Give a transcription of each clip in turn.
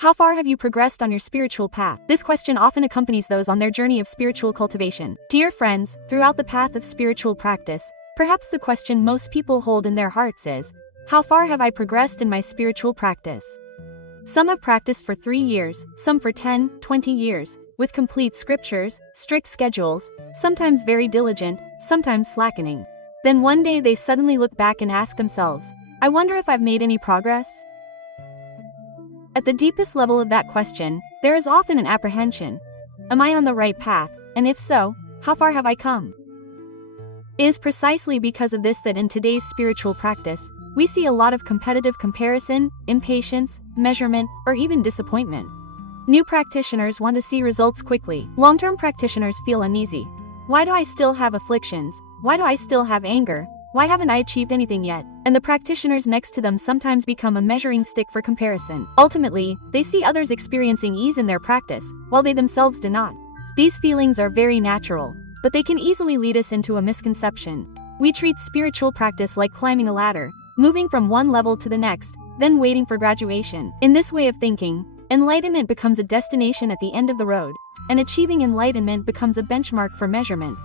How far have you progressed on your spiritual path? This question often accompanies those on their journey of spiritual cultivation. Dear friends, throughout the path of spiritual practice, perhaps the question most people hold in their hearts is, how far have I progressed in my spiritual practice? Some have practiced for 3 years, some for 10, 20 years, with complete scriptures, strict schedules, sometimes very diligent, sometimes slackening. Then one day they suddenly look back and ask themselves, I wonder if I've made any progress? At the deepest level of that question, there is often an apprehension. Am I on the right path, and if so, how far have I come? It is precisely because of this that in today's spiritual practice, we see a lot of competitive comparison, impatience, measurement, or even disappointment. New practitioners want to see results quickly. Long-term practitioners feel uneasy. Why do I still have afflictions? Why do I still have anger? Why haven't I achieved anything yet? And the practitioners next to them sometimes become a measuring stick for comparison. Ultimately, they see others experiencing ease in their practice, while they themselves do not. These feelings are very natural, but they can easily lead us into a misconception. We treat spiritual practice like climbing a ladder, moving from one level to the next, then waiting for graduation. In this way of thinking, enlightenment becomes a destination at the end of the road, and achieving enlightenment becomes a benchmark for measurement.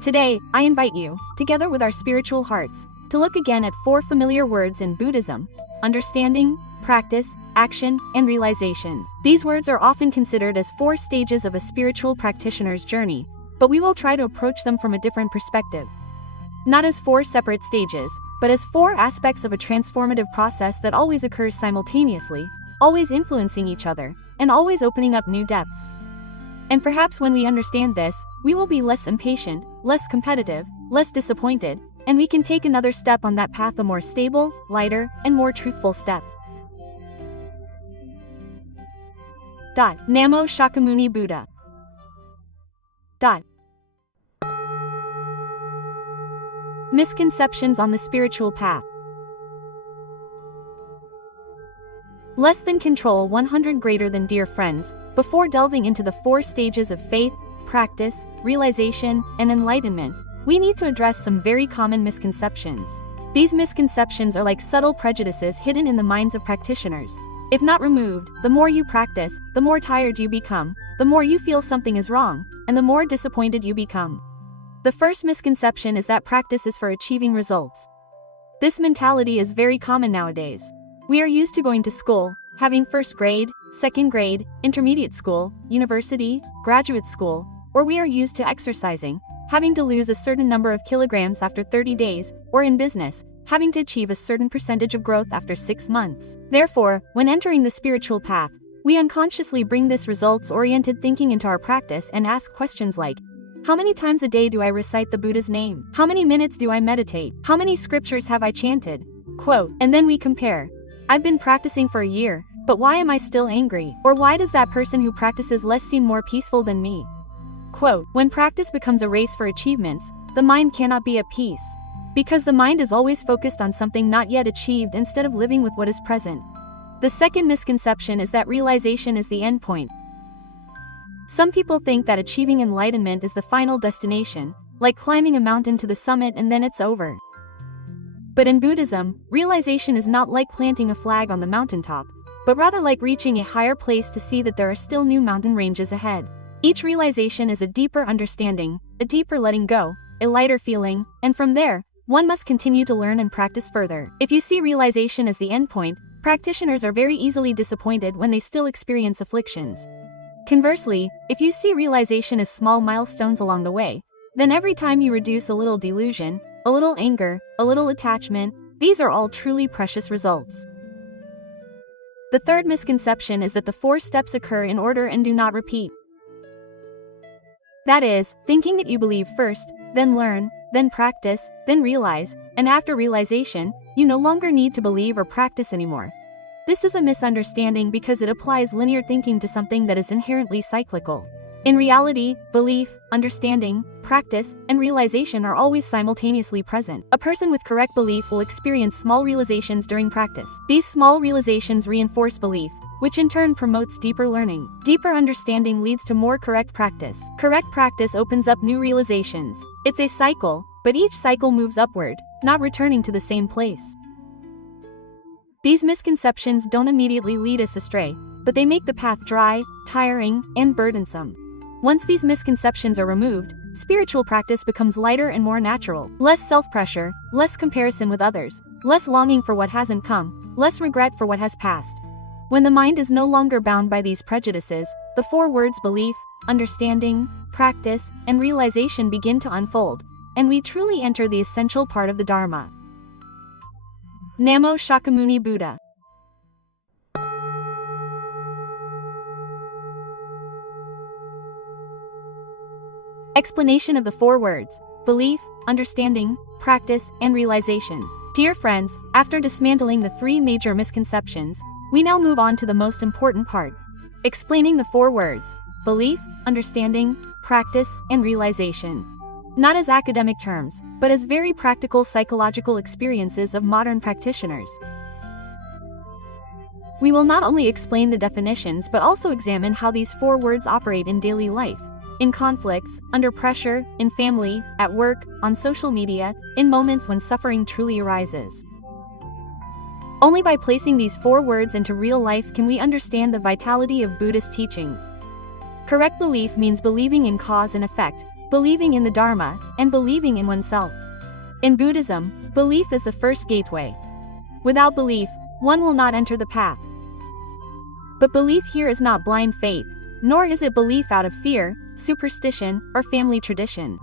Today, I invite you, together with our spiritual hearts, to look again at 4 familiar words in Buddhism: understanding, practice, action, and realization. These words are often considered as 4 stages of a spiritual practitioner's journey, but we will try to approach them from a different perspective. Not as 4 separate stages, but as 4 aspects of a transformative process that always occurs simultaneously, always influencing each other, and always opening up new depths. And perhaps when we understand this, we will be less impatient, less competitive, less disappointed, and we can take another step on that path, a more stable, lighter, and more truthful step. Namo Shakyamuni Buddha. Misconceptions on the spiritual path. Less than control 100 greater than dear friends. Before delving into the 4 stages of faith, practice, realization, and enlightenment, we need to address some very common misconceptions. These misconceptions are like subtle prejudices hidden in the minds of practitioners. If not removed, the more you practice, the more tired you become, the more you feel something is wrong, and the more disappointed you become. The first misconception is that practice is for achieving results. This mentality is very common nowadays. We are used to going to school, having first grade, second grade, intermediate school, university, graduate school, or we are used to exercising, having to lose a certain number of kilograms after 30 days, or in business, having to achieve a certain percentage of growth after 6 months. Therefore, when entering the spiritual path, we unconsciously bring this results-oriented thinking into our practice and ask questions like, how many times a day do I recite the Buddha's name? How many minutes do I meditate? How many scriptures have I chanted? Quote, and then we compare. I've been practicing for a year, but why am I still angry? Or why does that person who practices less seem more peaceful than me? Quote, when practice becomes a race for achievements, the mind cannot be at peace. Because the mind is always focused on something not yet achieved instead of living with what is present. The second misconception is that realization is the end point. Some people think that achieving enlightenment is the final destination, like climbing a mountain to the summit and then it's over. But in Buddhism, realization is not like planting a flag on the mountaintop, but rather like reaching a higher place to see that there are still new mountain ranges ahead. Each realization is a deeper understanding, a deeper letting go, a lighter feeling, and from there, one must continue to learn and practice further. If you see realization as the end point, practitioners are very easily disappointed when they still experience afflictions. Conversely, if you see realization as small milestones along the way, then every time you reduce a little delusion, a little anger, a little attachment, these are all truly precious results. The third misconception is that the 4 steps occur in order and do not repeat. That is, thinking that you believe first, then learn, then practice, then realize, and after realization, you no longer need to believe or practice anymore. This is a misunderstanding because it applies linear thinking to something that is inherently cyclical. In reality, belief, understanding, practice, and realization are always simultaneously present. A person with correct belief will experience small realizations during practice. These small realizations reinforce belief, which in turn promotes deeper learning. Deeper understanding leads to more correct practice. Correct practice opens up new realizations. It's a cycle, but each cycle moves upward, not returning to the same place. These misconceptions don't immediately lead us astray, but they make the path dry, tiring, and burdensome. Once these misconceptions are removed, spiritual practice becomes lighter and more natural. Less self-pressure, less comparison with others, less longing for what hasn't come, less regret for what has passed. When the mind is no longer bound by these prejudices, the four words belief, understanding, practice, and realization begin to unfold, and we truly enter the essential part of the Dharma. Namo Shakyamuni Buddha. Explanation of the four words: belief, understanding, practice, and realization. Dear friends, after dismantling the three major misconceptions, we now move on to the most important part: explaining the four words: belief, understanding, practice, and realization. Not as academic terms, but as very practical psychological experiences of modern practitioners. We will not only explain the definitions but also examine how these four words operate in daily life, in conflicts, under pressure, in family, at work, on social media, in moments when suffering truly arises. Only by placing these four words into real life can we understand the vitality of Buddhist teachings. Correct belief means believing in cause and effect, believing in the Dharma, and believing in oneself. In Buddhism, belief is the first gateway. Without belief, one will not enter the path. But belief here is not blind faith, nor is it belief out of fear, superstition, or family tradition.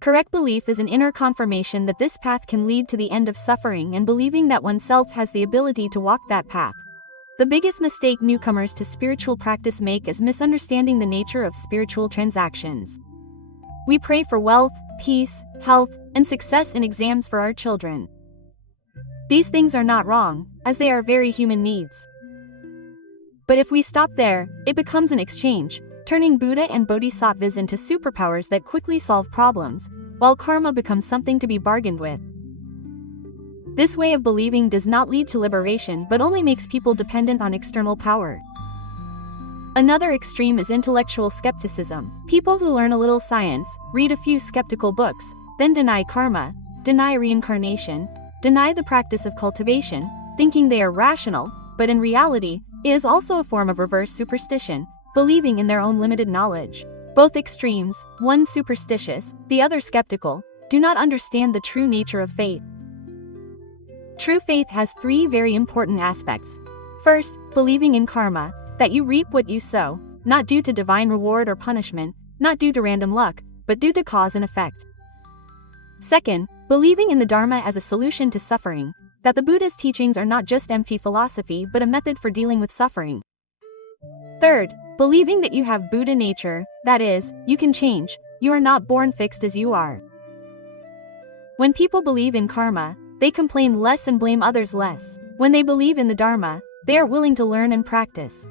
Correct belief is an inner confirmation that this path can lead to the end of suffering and believing that oneself has the ability to walk that path. The biggest mistake newcomers to spiritual practice make is misunderstanding the nature of spiritual transactions. We pray for wealth, peace, health, and success in exams for our children. These things are not wrong, as they are very human needs. But if we stop there, it becomes an exchange, turning Buddha and Bodhisattvas into superpowers that quickly solve problems, while karma becomes something to be bargained with. This way of believing does not lead to liberation but only makes people dependent on external power. Another extreme is intellectual skepticism. People who learn a little science, read a few skeptical books, then deny karma, deny reincarnation, deny the practice of cultivation, thinking they are rational, but in reality, it is also a form of reverse superstition, believing in their own limited knowledge. Both extremes, one superstitious, the other skeptical, do not understand the true nature of faith. True faith has three very important aspects. First, believing in karma, that you reap what you sow, not due to divine reward or punishment, not due to random luck, but due to cause and effect. Second, believing in the Dharma as a solution to suffering, that the Buddha's teachings are not just empty philosophy but a method for dealing with suffering. Third, believing that you have Buddha nature, that is, you can change, you are not born fixed as you are. When people believe in karma, they complain less and blame others less. When they believe in the Dharma, they are willing to learn and practice.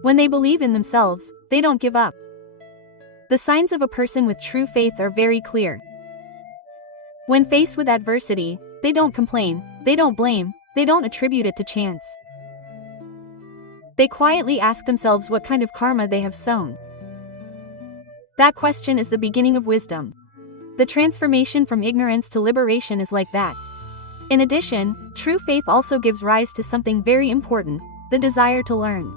When they believe in themselves, they don't give up. The signs of a person with true faith are very clear. When faced with adversity, they don't complain, they don't blame, they don't attribute it to chance. They quietly ask themselves what kind of karma they have sown. That question is the beginning of wisdom. The transformation from ignorance to liberation is like that. In addition, true faith also gives rise to something very important, the desire to learn.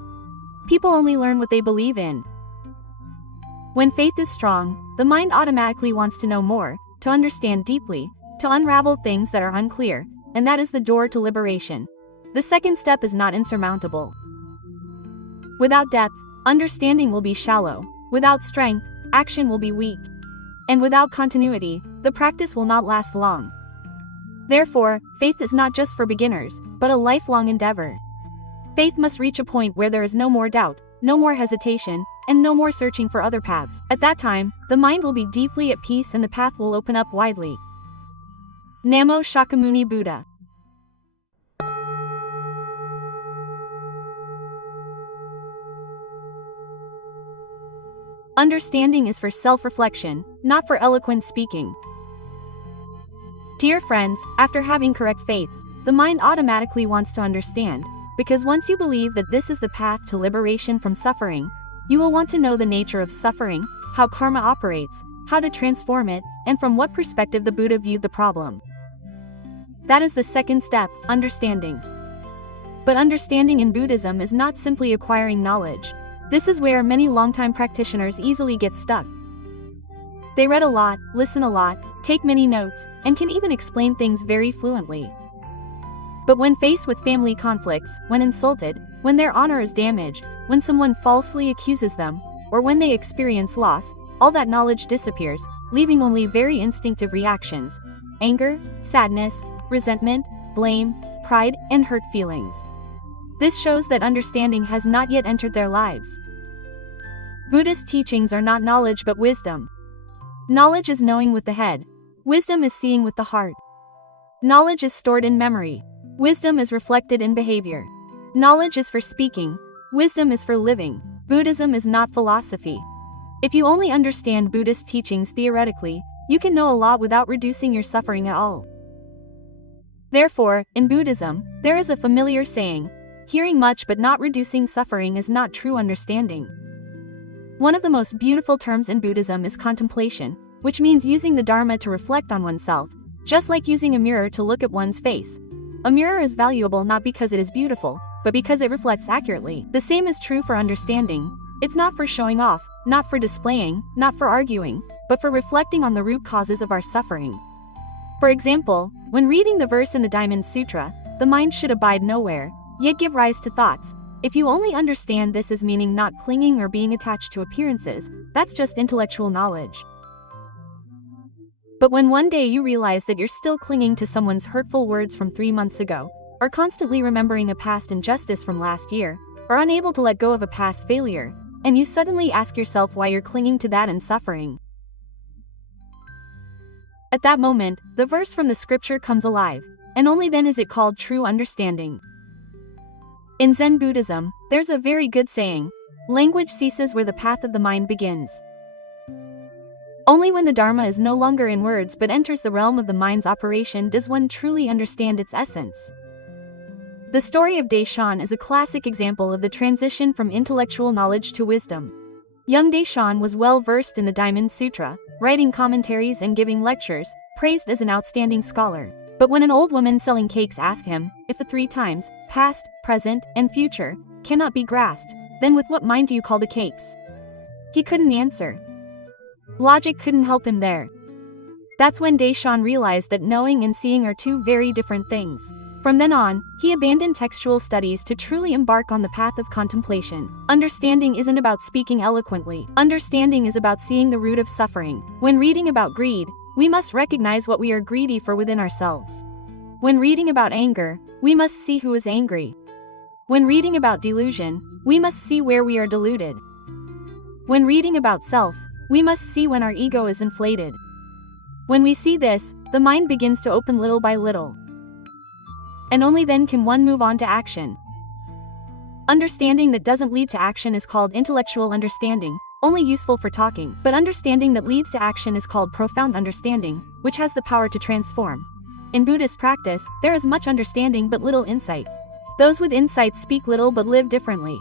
People only learn what they believe in. When faith is strong, the mind automatically wants to know more, to understand deeply, to unravel things that are unclear, and that is the door to liberation. The second step is not insurmountable. Without depth, understanding will be shallow. Without strength, action will be weak. And without continuity, the practice will not last long. Therefore, faith is not just for beginners, but a lifelong endeavor. Faith must reach a point where there is no more doubt, no more hesitation, and no more searching for other paths. At that time, the mind will be deeply at peace and the path will open up widely. Namo Shakyamuni Buddha. Understanding is for self-reflection, not for eloquent speaking. Dear friends, after having correct faith, the mind automatically wants to understand, because once you believe that this is the path to liberation from suffering, you will want to know the nature of suffering, how karma operates, how to transform it, and from what perspective the Buddha viewed the problem. That is the second step, understanding. But understanding in Buddhism is not simply acquiring knowledge. This is where many longtime practitioners easily get stuck. They read a lot, listen a lot, take many notes, and can even explain things very fluently. But when faced with family conflicts, when insulted, when their honor is damaged, when someone falsely accuses them, or when they experience loss, all that knowledge disappears, leaving only very instinctive reactions: anger, sadness, resentment, blame, pride, and hurt feelings. This shows that understanding has not yet entered their lives. Buddhist teachings are not knowledge but wisdom. Knowledge is knowing with the head. Wisdom is seeing with the heart. Knowledge is stored in memory. Wisdom is reflected in behavior. Knowledge is for speaking. Wisdom is for living. Buddhism is not philosophy. If you only understand Buddhist teachings theoretically, you can know a lot without reducing your suffering at all. Therefore, in Buddhism, there is a familiar saying: hearing much but not reducing suffering is not true understanding. One of the most beautiful terms in Buddhism is contemplation, which means using the Dharma to reflect on oneself, just like using a mirror to look at one's face. A mirror is valuable not because it is beautiful, but because it reflects accurately. The same is true for understanding. It's not for showing off, not for displaying, not for arguing, but for reflecting on the root causes of our suffering. For example, when reading the verse in the Diamond Sutra, the mind should abide nowhere, yet give rise to thoughts. If you only understand this as meaning not clinging or being attached to appearances, that's just intellectual knowledge. But when one day you realize that you're still clinging to someone's hurtful words from 3 months ago, or constantly remembering a past injustice from last year, or unable to let go of a past failure, and you suddenly ask yourself why you're clinging to that and suffering. At that moment, the verse from the scripture comes alive, and only then is it called true understanding. In Zen Buddhism, there's a very good saying: language ceases where the path of the mind begins. Only when the Dharma is no longer in words but enters the realm of the mind's operation does one truly understand its essence. The story of Deshan is a classic example of the transition from intellectual knowledge to wisdom. Young Deshan was well versed in the Diamond Sutra, writing commentaries and giving lectures, praised as an outstanding scholar. But when an old woman selling cakes asked him if the 3 times, past, present, and future, cannot be grasped, then with what mind do you call the cakes? He couldn't answer. Logic couldn't help him there. That's when Deshan realized that knowing and seeing are 2 very different things. From then on, he abandoned textual studies to truly embark on the path of contemplation. Understanding isn't about speaking eloquently. Understanding is about seeing the root of suffering. When reading about greed, we must recognize what we are greedy for within ourselves. When reading about anger, we must see who is angry. When reading about delusion, we must see where we are deluded. When reading about self, we must see when our ego is inflated. When we see this, the mind begins to open little by little. And only then can one move on to action. Understanding that doesn't lead to action is called intellectual understanding, only useful for talking, but understanding that leads to action is called profound understanding, which has the power to transform. In Buddhist practice, there is much understanding but little insight. Those with insight speak little but live differently.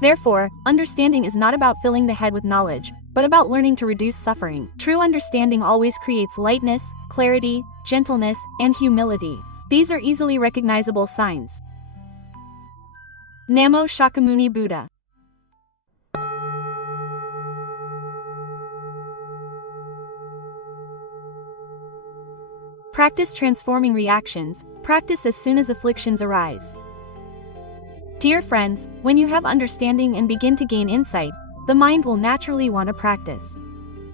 Therefore, understanding is not about filling the head with knowledge, but about learning to reduce suffering. True understanding always creates lightness, clarity, gentleness, and humility. These are easily recognizable signs. Namo Shakyamuni Buddha. Practice transforming reactions. Practice as soon as afflictions arise. Dear friends, when you have understanding and begin to gain insight, the mind will naturally want to practice.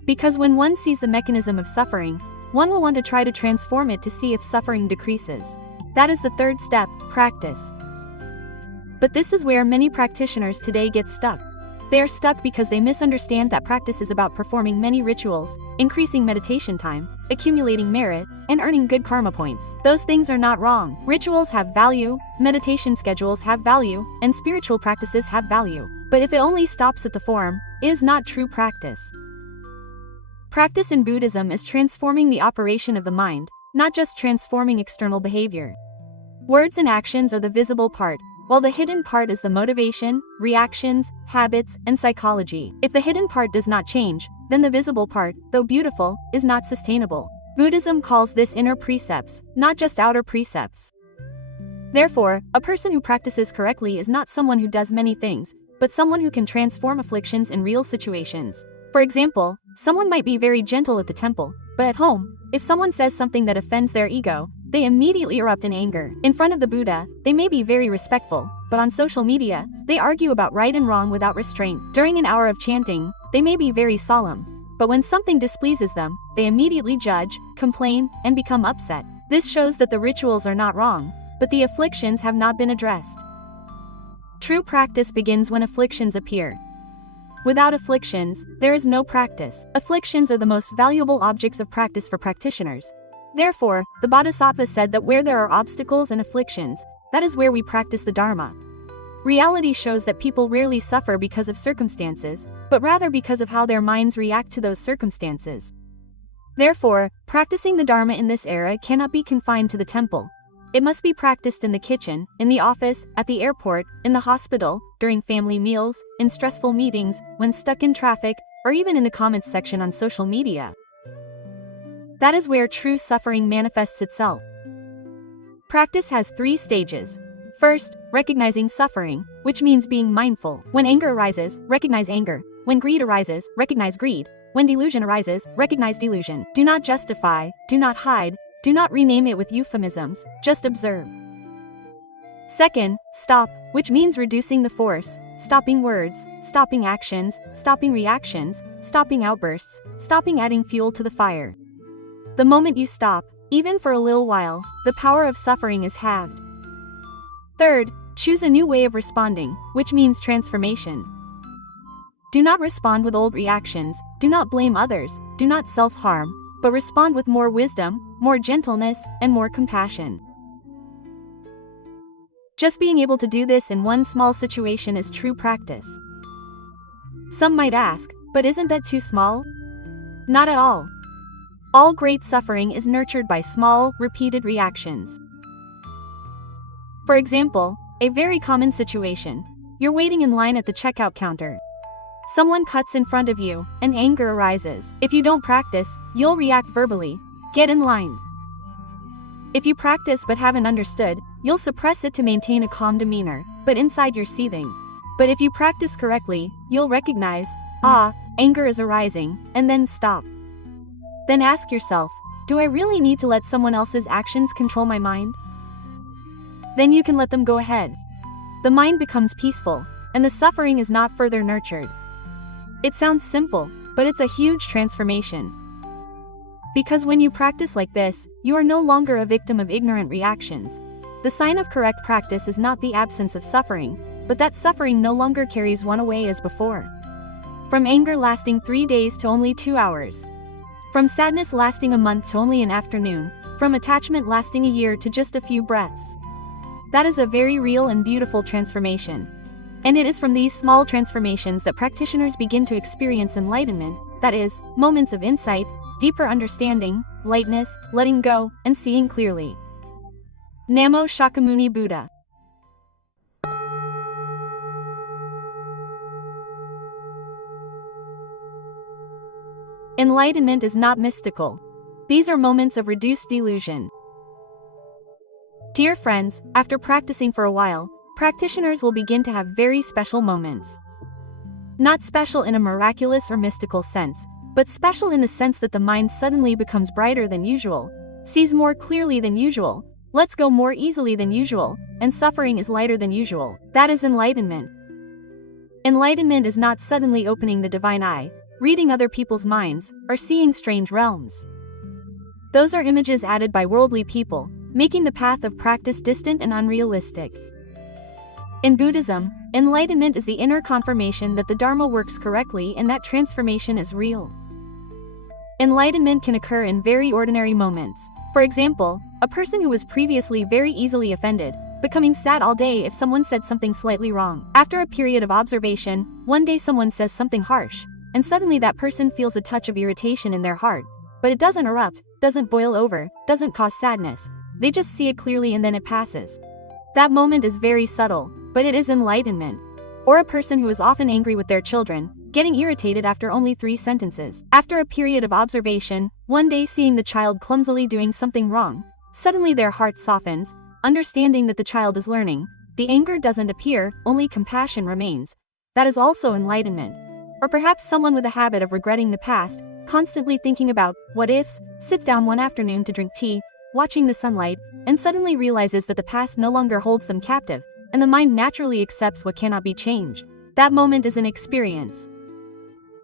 Because when one sees the mechanism of suffering, one will want to try to transform it to see if suffering decreases. That is the 3rd step, practice. But this is where many practitioners today get stuck. They are stuck because they misunderstand that practice is about performing many rituals, increasing meditation time, accumulating merit, and earning good karma points. Those things are not wrong. Rituals have value, meditation schedules have value, and spiritual practices have value. But if it only stops at the form, it is not true practice. Practice in Buddhism is transforming the operation of the mind, not just transforming external behavior. Words and actions are the visible part, while the hidden part is the motivation, reactions, habits, and psychology. If the hidden part does not change, then the visible part, though beautiful, is not sustainable. Buddhism calls this inner precepts, not just outer precepts. Therefore, a person who practices correctly is not someone who does many things, but someone who can transform afflictions in real situations. For example, someone might be very gentle at the temple, but at home, if someone says something that offends their ego, they immediately erupt in anger. In front of the Buddha, they may be very respectful, but on social media, they argue about right and wrong without restraint. During an hour of chanting, they may be very solemn, but when something displeases them, they immediately judge, complain, and become upset. This shows that the rituals are not wrong, but the afflictions have not been addressed. True practice begins when afflictions appear. Without afflictions, there is no practice. Afflictions are the most valuable objects of practice for practitioners. Therefore, the Bodhisattva said that where there are obstacles and afflictions, that is where we practice the Dharma. Reality shows that people rarely suffer because of circumstances, but rather because of how their minds react to those circumstances. Therefore, practicing the Dharma in this era cannot be confined to the temple. It must be practiced in the kitchen, in the office, at the airport, in the hospital, during family meals, in stressful meetings, when stuck in traffic, or even in the comments section on social media. That is where true suffering manifests itself. Practice has 3 stages. First, recognizing suffering, which means being mindful. When anger arises, recognize anger. When greed arises, recognize greed. When delusion arises, recognize delusion. Do not justify, do not hide, do not rename it with euphemisms, just observe. Second, stop, which means reducing the force, stopping words, stopping actions, stopping reactions, stopping outbursts, stopping adding fuel to the fire. The moment you stop, even for a little while, the power of suffering is halved. Third, choose a new way of responding, which means transformation. Do not respond with old reactions, do not blame others, do not self-harm, but respond with more wisdom, more gentleness, and more compassion. Just being able to do this in one small situation is true practice. Some might ask, but isn't that too small? Not at all. All great suffering is nurtured by small, repeated reactions. For example, a very common situation. You're waiting in line at the checkout counter. Someone cuts in front of you, and anger arises. If you don't practice, you'll react verbally. Get in line. If you practice but haven't understood, you'll suppress it to maintain a calm demeanor, but inside you're seething. But if you practice correctly, you'll recognize, anger is arising, and then stop. Then ask yourself, do I really need to let someone else's actions control my mind? Then you can let them go ahead. The mind becomes peaceful, and the suffering is not further nurtured. It sounds simple, but it's a huge transformation. Because when you practice like this, you are no longer a victim of ignorant reactions. The sign of correct practice is not the absence of suffering, but that suffering no longer carries one away as before. From anger lasting 3 days to only 2 hours. From sadness lasting a month to only an afternoon. From attachment lasting a year to just a few breaths. That is a very real and beautiful transformation. And it is from these small transformations that practitioners begin to experience enlightenment, that is, moments of insight, deeper understanding, lightness, letting go, and seeing clearly. Namo Shakyamuni Buddha. Enlightenment is not mystical. These are moments of reduced delusion. Dear friends, after practicing for a while, practitioners will begin to have very special moments. Not special in a miraculous or mystical sense, but special in the sense that the mind suddenly becomes brighter than usual, sees more clearly than usual, lets go more easily than usual, and suffering is lighter than usual. That is enlightenment. Enlightenment is not suddenly opening the divine eye, reading other people's minds, or seeing strange realms. Those are images added by worldly people, making the path of practice distant and unrealistic. In Buddhism, enlightenment is the inner confirmation that the Dharma works correctly and that transformation is real. Enlightenment can occur in very ordinary moments. For example, a person who was previously very easily offended, becoming sad all day if someone said something slightly wrong. After a period of observation, one day someone says something harsh, and suddenly that person feels a touch of irritation in their heart, but it doesn't erupt, doesn't boil over, doesn't cause sadness. They just see it clearly and then it passes. That moment is very subtle, but it is enlightenment. Or a person who is often angry with their children, getting irritated after only 3 sentences. After a period of observation, one day seeing the child clumsily doing something wrong, suddenly their heart softens, understanding that the child is learning. The anger doesn't appear, only compassion remains. That is also enlightenment. Or perhaps someone with a habit of regretting the past, constantly thinking about what ifs, sits down one afternoon to drink tea, watching the sunlight, and suddenly realizes that the past no longer holds them captive, and the mind naturally accepts what cannot be changed. That moment is an experience.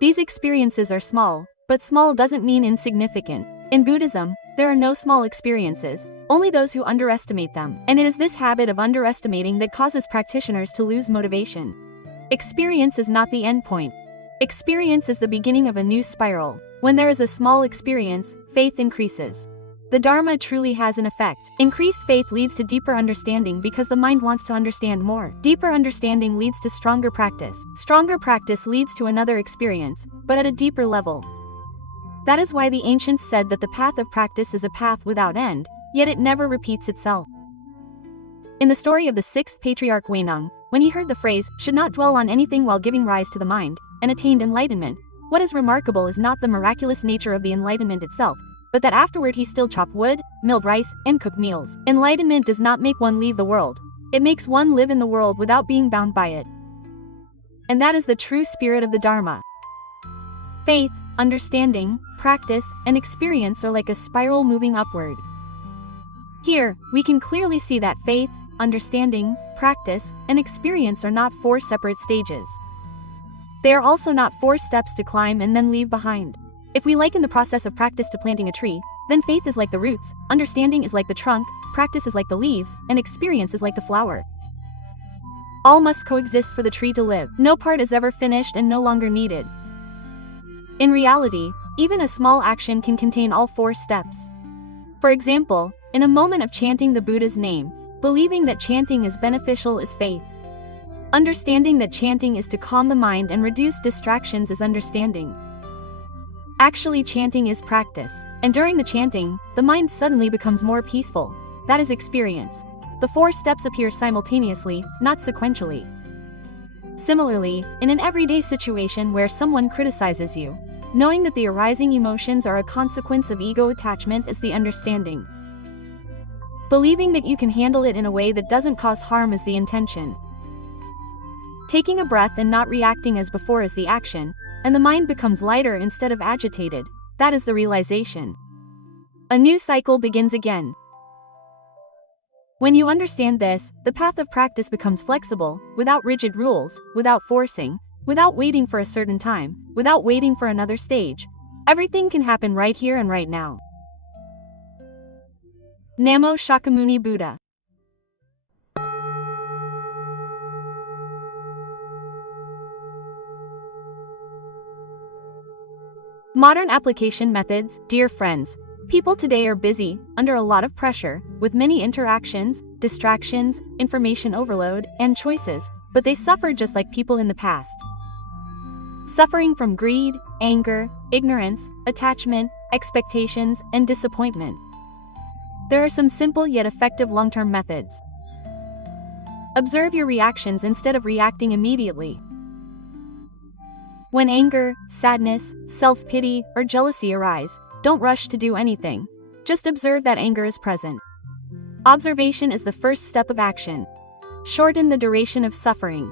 These experiences are small, but small doesn't mean insignificant. In Buddhism, there are no small experiences, only those who underestimate them, and it is this habit of underestimating that causes practitioners to lose motivation. Experience is not the end point. Experience is the beginning of a new spiral. When there is a small experience, faith increases. The Dharma truly has an effect. Increased faith leads to deeper understanding because the mind wants to understand more. Deeper understanding leads to stronger practice. Stronger practice leads to another experience, but at a deeper level. That is why the ancients said that the path of practice is a path without end, yet it never repeats itself. In the story of the sixth patriarch Huineng, when he heard the phrase, "should not dwell on anything while giving rise to the mind," and attained enlightenment, what is remarkable is not the miraculous nature of the enlightenment itself, but that afterward he still chopped wood, milled rice, and cooked meals. Enlightenment does not make one leave the world. It makes one live in the world without being bound by it. And that is the true spirit of the Dharma. Faith, understanding, practice, and experience are like a spiral moving upward. Here, we can clearly see that faith, understanding, practice, and experience are not four separate stages. They are also not four steps to climb and then leave behind. If we liken the process of practice to planting a tree, then faith is like the roots, understanding is like the trunk, practice is like the leaves, and experience is like the flower. All must coexist for the tree to live. No part is ever finished and no longer needed. In reality, even a small action can contain all four steps. For example, in a moment of chanting the Buddha's name, believing that chanting is beneficial is faith. Understanding that chanting is to calm the mind and reduce distractions is understanding. Actually chanting is practice, and during the chanting, the mind suddenly becomes more peaceful. That is experience. The four steps appear simultaneously, not sequentially. Similarly, in an everyday situation where someone criticizes you, knowing that the arising emotions are a consequence of ego attachment is the understanding. Believing that you can handle it in a way that doesn't cause harm is the intention. Taking a breath and not reacting as before is the action, and the mind becomes lighter instead of agitated. That is the realization. A new cycle begins again. When you understand this, the path of practice becomes flexible, without rigid rules, without forcing, without waiting for a certain time, without waiting for another stage. Everything can happen right here and right now. Namo Shakyamuni Buddha. Modern application methods. Dear friends, people today are busy, under a lot of pressure, with many interactions, distractions, information overload, and choices, but they suffer just like people in the past. Suffering from greed, anger, ignorance, attachment, expectations, and disappointment. There are some simple yet effective long-term methods. Observe your reactions instead of reacting immediately. When anger, sadness, self-pity, or jealousy arise, don't rush to do anything. Just observe that anger is present. Observation is the first step of action. Shorten the duration of suffering.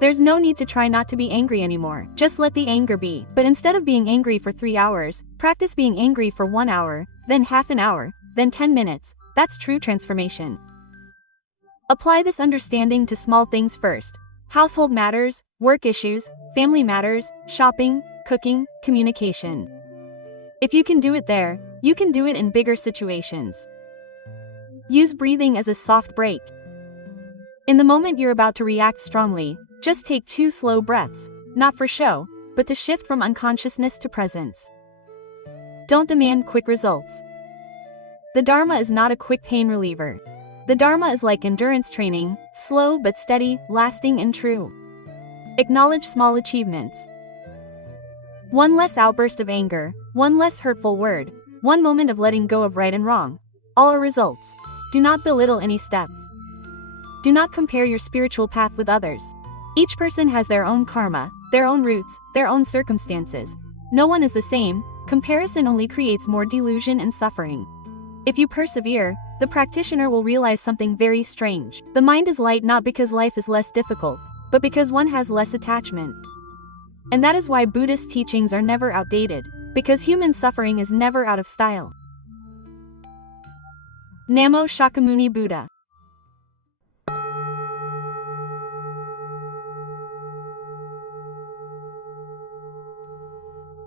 There's no need to try not to be angry anymore. Just let the anger be. But instead of being angry for 3 hours, practice being angry for 1 hour, then half an hour, then 10 minutes. That's true transformation. Apply this understanding to small things first. Household matters, work issues, family matters, shopping, cooking, communication. If you can do it there, you can do it in bigger situations. Use breathing as a soft break. In the moment you're about to react strongly, just take 2 slow breaths, not for show, but to shift from unconsciousness to presence. Don't demand quick results. The Dharma is not a quick pain reliever. The Dharma is like endurance training, slow but steady, lasting and true. Acknowledge small achievements. 1 less outburst of anger, 1 less hurtful word, 1 moment of letting go of right and wrong. All are results. Do not belittle any step. Do not compare your spiritual path with others. Each person has their own karma, their own roots, their own circumstances. No one is the same. Comparison only creates more delusion and suffering. If you persevere, the practitioner will realize something very strange. The mind is light not because life is less difficult, but because one has less attachment. And that is why Buddhist teachings are never outdated, because human suffering is never out of style. Namo Shakyamuni Buddha.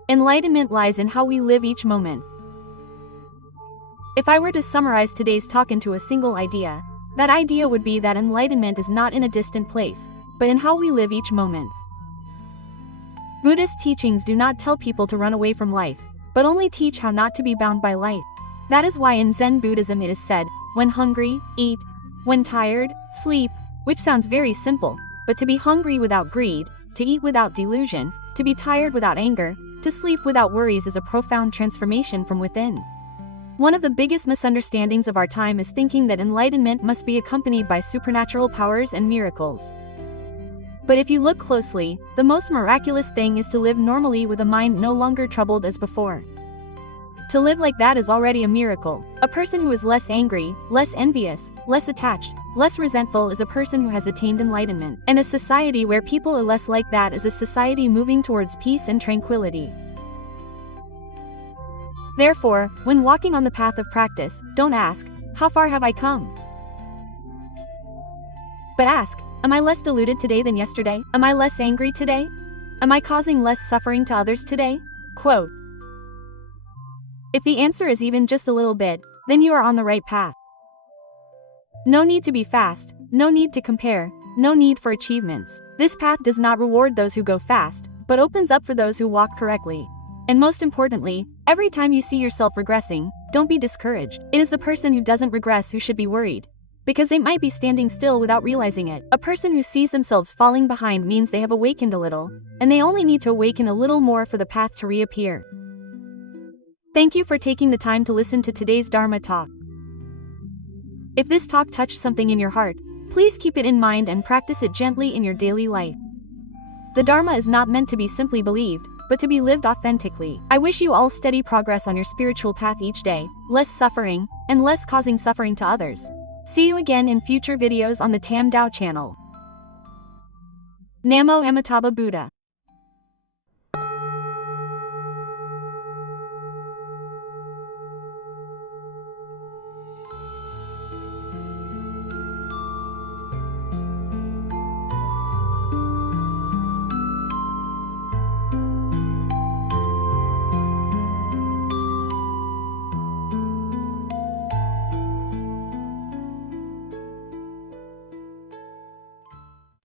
Enlightenment lies in how we live each moment. If I were to summarize today's talk into a single idea, that idea would be that enlightenment is not in a distant place, but in how we live each moment. Buddhist teachings do not tell people to run away from life, but only teach how not to be bound by life. That is why in Zen Buddhism it is said, when hungry, eat, when tired, sleep, which sounds very simple, but to be hungry without greed, to eat without delusion, to be tired without anger, to sleep without worries is a profound transformation from within. One of the biggest misunderstandings of our time is thinking that enlightenment must be accompanied by supernatural powers and miracles. But if you look closely, the most miraculous thing is to live normally with a mind no longer troubled as before. To live like that is already a miracle. A person who is less angry, less envious, less attached, less resentful is a person who has attained enlightenment. And a society where people are less like that is a society moving towards peace and tranquility. Therefore, when walking on the path of practice, don't ask, how far have I come? But ask, am I less deluded today than yesterday? Am I less angry today? Am I causing less suffering to others today? Quote. If the answer is even just a little bit, then you are on the right path. No need to be fast, no need to compare, no need for achievements. This path does not reward those who go fast, but opens up for those who walk correctly. And most importantly, every time you see yourself regressing, don't be discouraged. It is the person who doesn't regress who should be worried, because they might be standing still without realizing it. A person who sees themselves falling behind means they have awakened a little, and they only need to awaken a little more for the path to reappear. Thank you for taking the time to listen to today's Dharma talk. If this talk touched something in your heart, please keep it in mind and practice it gently in your daily life. The Dharma is not meant to be simply believed, but to be lived authentically. I wish you all steady progress on your spiritual path each day, less suffering, and less causing suffering to others. See you again in future videos on the Tam Dao channel. Namo Amitabha Buddha.